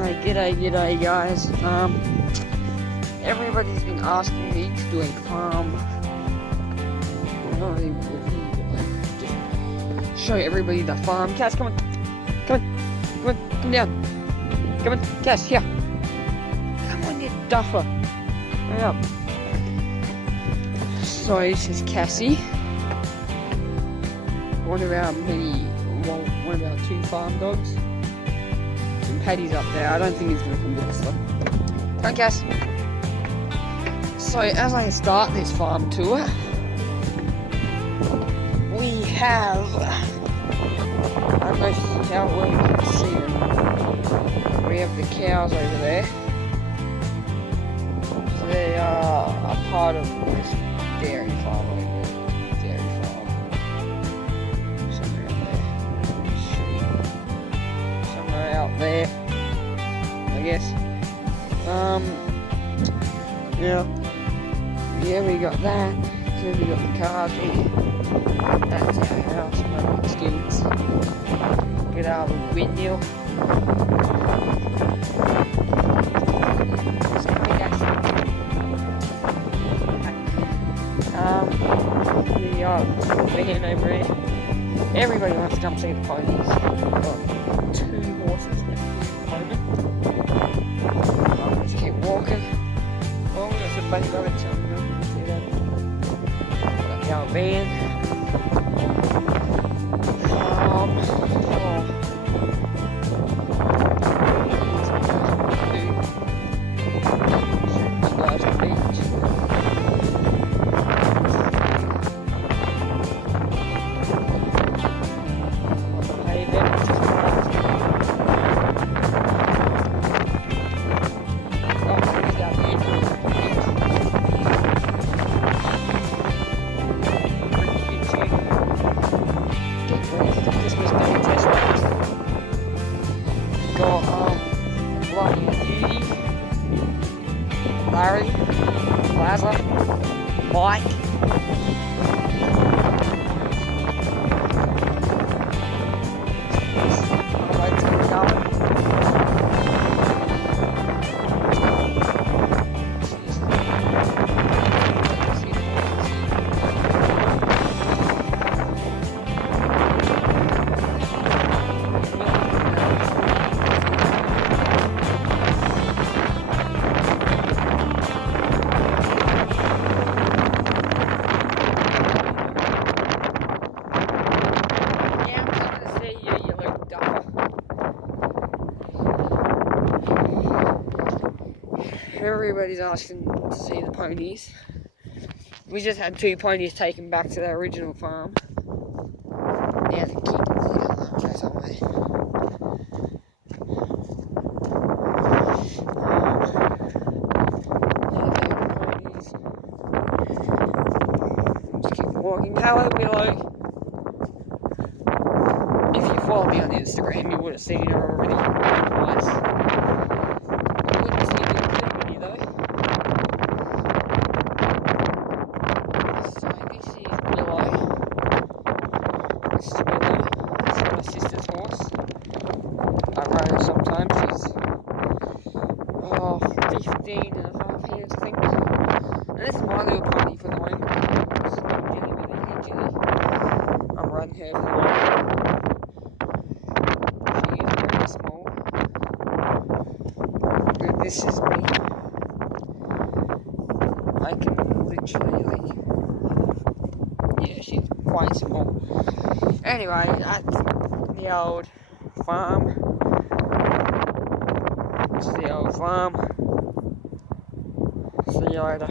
G'day guys. Everybody's been asking me to do a farm. Just show everybody the farm. Cass, come on, come down. Come on, Cass, here. Come on, you duffer. Hurry up. So this is Cassie. One of our two farm dogs. And Paddy's up there. I don't think he's going to come with us though. Come on, Cass. So as I start this farm tour, we have, I don't know how well you can see them. We have the cows over there. So they are a part of this dairy farm over there. Out there, I guess. Yeah, we got that. So we got the cars here. That's our house, my skins. Get out of the windmill. The van over there. Everybody wants to come see the ponies. Got 2 horses left at the moment. I'll just keep walking. Oh, there's a bunny rabbit somewhere. See that? Got our van. Larry, Plaza, Mike. Everybody's asking to see the ponies. We just had 2 ponies taken back to their original farm. Now the kids go somewhere. Just keep walking. Hello, Willow. If you follow me on Instagram, you would have seen her already twice. Sometimes she's 15 and a half years, I think. And this is my little pony for the moment. This is my Jilly with a Jilly. I'm riding her for the moment. She is very small. And this is me. I can literally, yeah, she's quite small. Anyway, that's the old farm. This is the old farm. See you later.